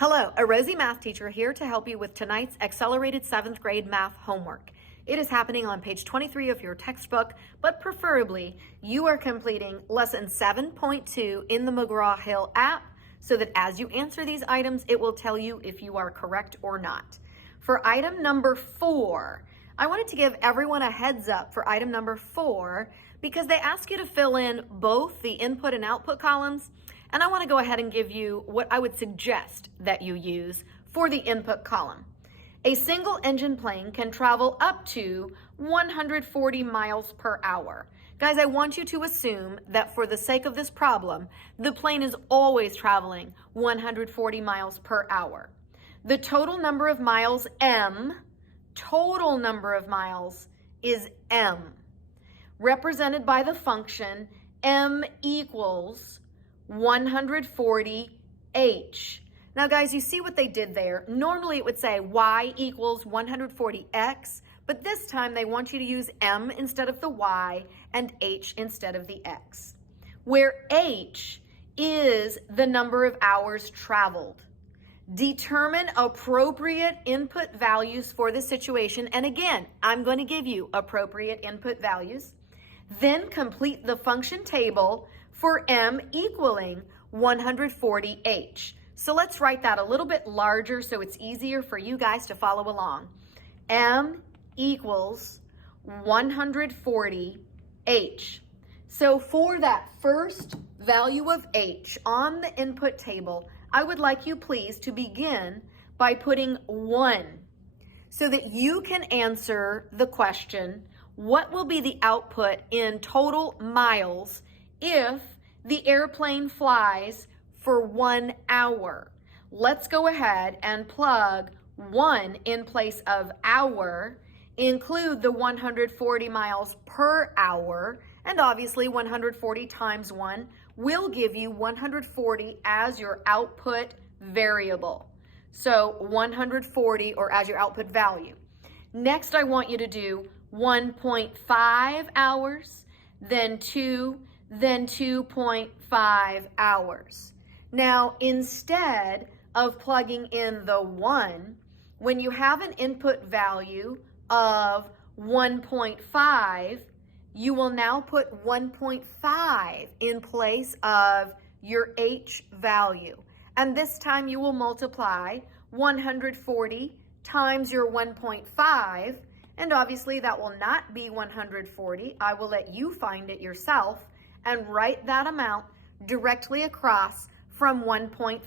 Hello, a Rosie math teacher here to help you with tonight's accelerated 7th grade math homework. It is happening on page 23 of your textbook, but preferably you are completing lesson 7.2 in the McGraw-Hill app so that as you answer these items, it will tell you if you are correct or not. For item number 4, I wanted to give everyone a heads up for item number 4 because they ask you to fill in both the input and output columns. And I want to go ahead and give you what I would suggest that you use for the input column. A single engine plane can travel up to 140 miles per hour. Guys, I want you to assume that for the sake of this problem, the plane is always traveling 140 miles per hour. The total number of miles, M, total number of miles is M, represented by the function M equals 140h. Now guys, you see what they did there? Normally it would say y equals 140x, but this time they want you to use m instead of the y and h instead of the x, where h is the number of hours traveled. Determine appropriate input values for the situation, and again, I'm going to give you appropriate input values. Then complete the function table for m equaling 140h. So let's write that a little bit larger so it's easier for you guys to follow along. M equals 140h. So for that first value of h on the input table, I would like you please to begin by putting 1 so that you can answer the question, what will be the output in total miles if the airplane flies for 1 hour? Let's go ahead and plug 1 in place of hour, include the 140 miles per hour, and obviously 140 times 1 will give you 140 as your output variable. So 140 or as your output value. Next, I want you to do 1.5 hours, then 2, then 2.5 hours. Now, instead of plugging in the 1, when you have an input value of 1.5, you will now put 1.5 in place of your h value. And this time you will multiply 140 times your 1.5, and obviously that will not be 140. I will let you find it yourself and write that amount directly across from 1.5.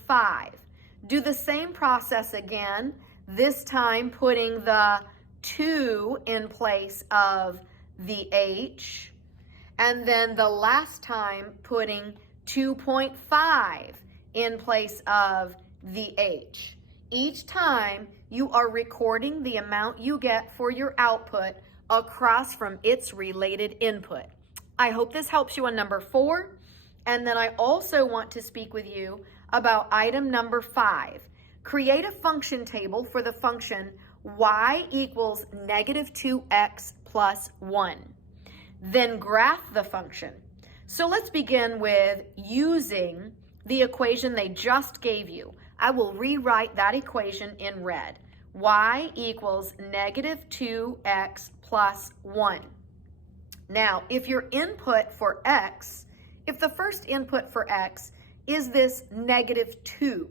Do the same process again, this time putting the 2 in place of the h, and then the last time putting 2.5 in place of the h. Each time you are recording the amount you get for your output across from its related input. I hope this helps you on number 4. And then I also want to speak with you about item number 5. Create a function table for the function y equals negative 2x plus 1. Then graph the function. So let's begin with using the equation they just gave you. I will rewrite that equation in red. Y equals negative 2x plus 1. Now, if your input for x, if the first input for x is this negative 2,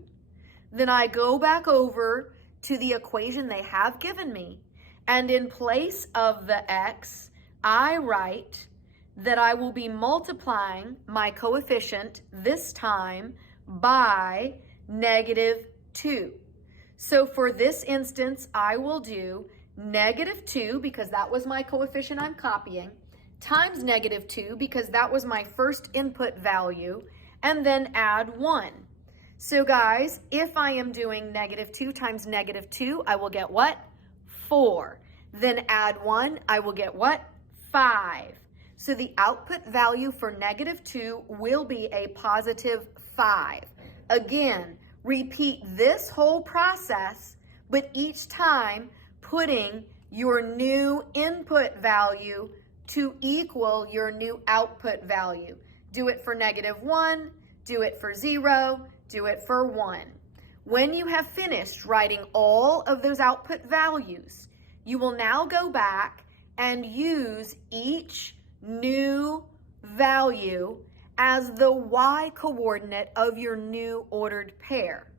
then I go back over to the equation they have given me, and in place of the x, I write that I will be multiplying my coefficient this time by negative 2. So for this instance, I will do negative 2, because that was my coefficient I'm copying, times negative 2 because that was my first input value, and then add 1. So guys, if I am doing negative 2 times negative 2, I will get what? 4. Then add 1, I will get what? 5. So the output value for negative 2 will be a positive 5. Again, repeat this whole process, but each time putting your new input value to equal your new output value. Do it for negative 1, do it for 0, do it for 1. When you have finished writing all of those output values, you will now go back and use each new value as the y coordinate of your new ordered pair.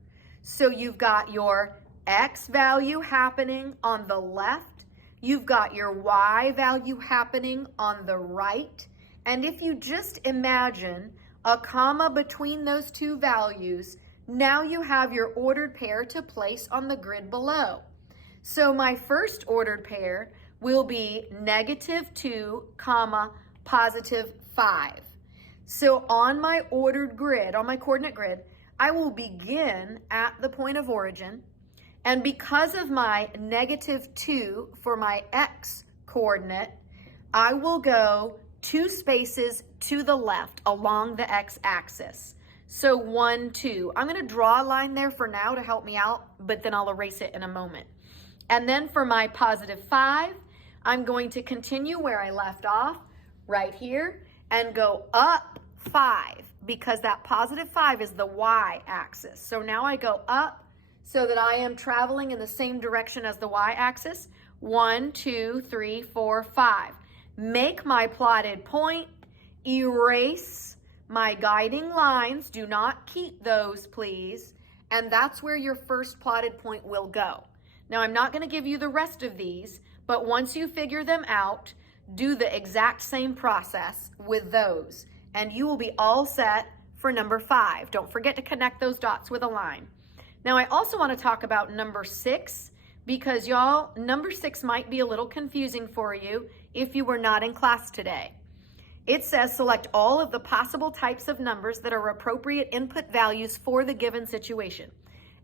So you've got your x value happening on the left, you've got your y value happening on the right, and if you just imagine a comma between those two values, now you have your ordered pair to place on the grid below. So my first ordered pair will be -2, +5. So on my ordered grid, on my coordinate grid, I will begin at the point of origin, and because of my -2 for my x coordinate, I will go 2 spaces to the left along the x-axis. So 1, 2. I'm going to draw a line there for now to help me out, but then I'll erase it in a moment. And then for my +5, I'm going to continue where I left off, right here, and go up 5, because that +5 is the y-axis. So now I go up so that I am traveling in the same direction as the y-axis. 1, 2, 3, 4, 5. Make my plotted point, erase my guiding lines. Do not keep those, please. And that's where your first plotted point will go. Now, I'm not going to give you the rest of these, but once you figure them out, do the exact same process with those, and you will be all set for number 5. Don't forget to connect those dots with a line. Now, I also want to talk about number 6, because y'all, number 6 might be a little confusing for you if you were not in class today. It says select all of the possible types of numbers that are appropriate input values for the given situation.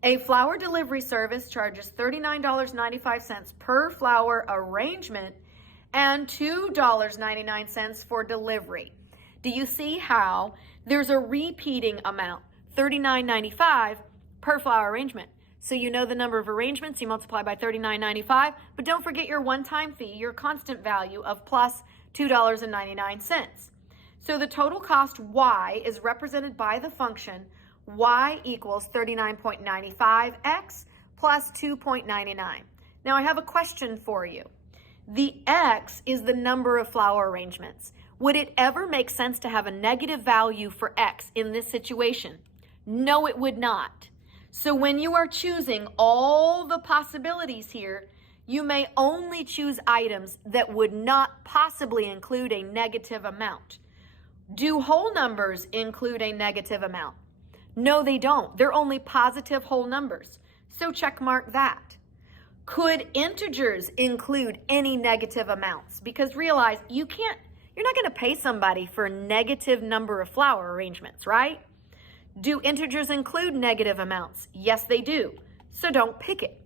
A flower delivery service charges $39.95 per flower arrangement and $2.99 for delivery. Do you see how there's a repeating amount, $39.95 per flower arrangement? So you know the number of arrangements, you multiply by $39.95, but don't forget your one-time fee, your constant value of plus $2.99. So the total cost y is represented by the function y equals 39.95x plus 2.99. Now I have a question for you. The x is the number of flower arrangements. Would it ever make sense to have a negative value for x in this situation? No, it would not. So when you are choosing all the possibilities here, you may only choose items that would not possibly include a negative amount. Do whole numbers include a negative amount? No, they don't. They're only positive whole numbers. So check mark that. Could integers include any negative amounts? Because realize you're not going to pay somebody for a negative number of flower arrangements, right? Do integers include negative amounts? Yes, they do. So don't pick it.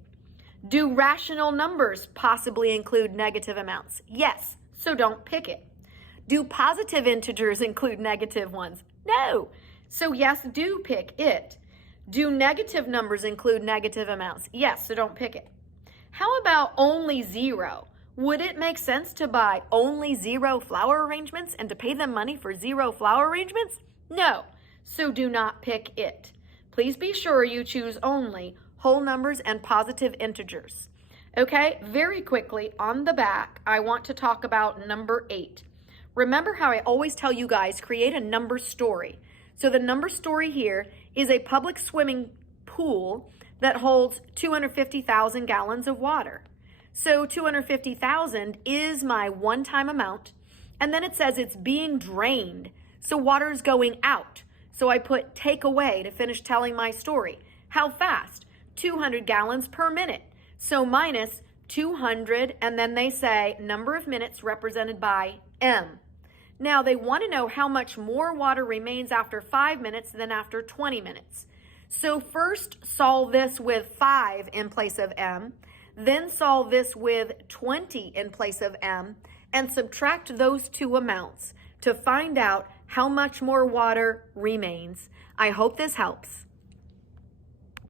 Do rational numbers possibly include negative amounts? Yes, so don't pick it. Do positive integers include negative ones? No. So yes, do pick it. Do negative numbers include negative amounts? Yes, so don't pick it. How about only 0? Would it make sense to buy only 0 flower arrangements and to pay them money for 0 flower arrangements? No, so do not pick it. Please be sure you choose only whole numbers and positive integers. Okay, very quickly on the back, I want to talk about number 8. Remember how I always tell you guys, create a number story. So the number story here is a public swimming pool that holds 250,000 gallons of water. So 250,000 is my one-time amount, and then it says it's being drained, so water is going out. So I put take away to finish telling my story. How fast? 200 gallons per minute. So minus 200, and then they say number of minutes represented by M. Now they want to know how much more water remains after 5 minutes than after 20 minutes. So first solve this with 5 in place of M, then solve this with 20 in place of M, and subtract those two amounts to find out how much more water remains. I hope this helps.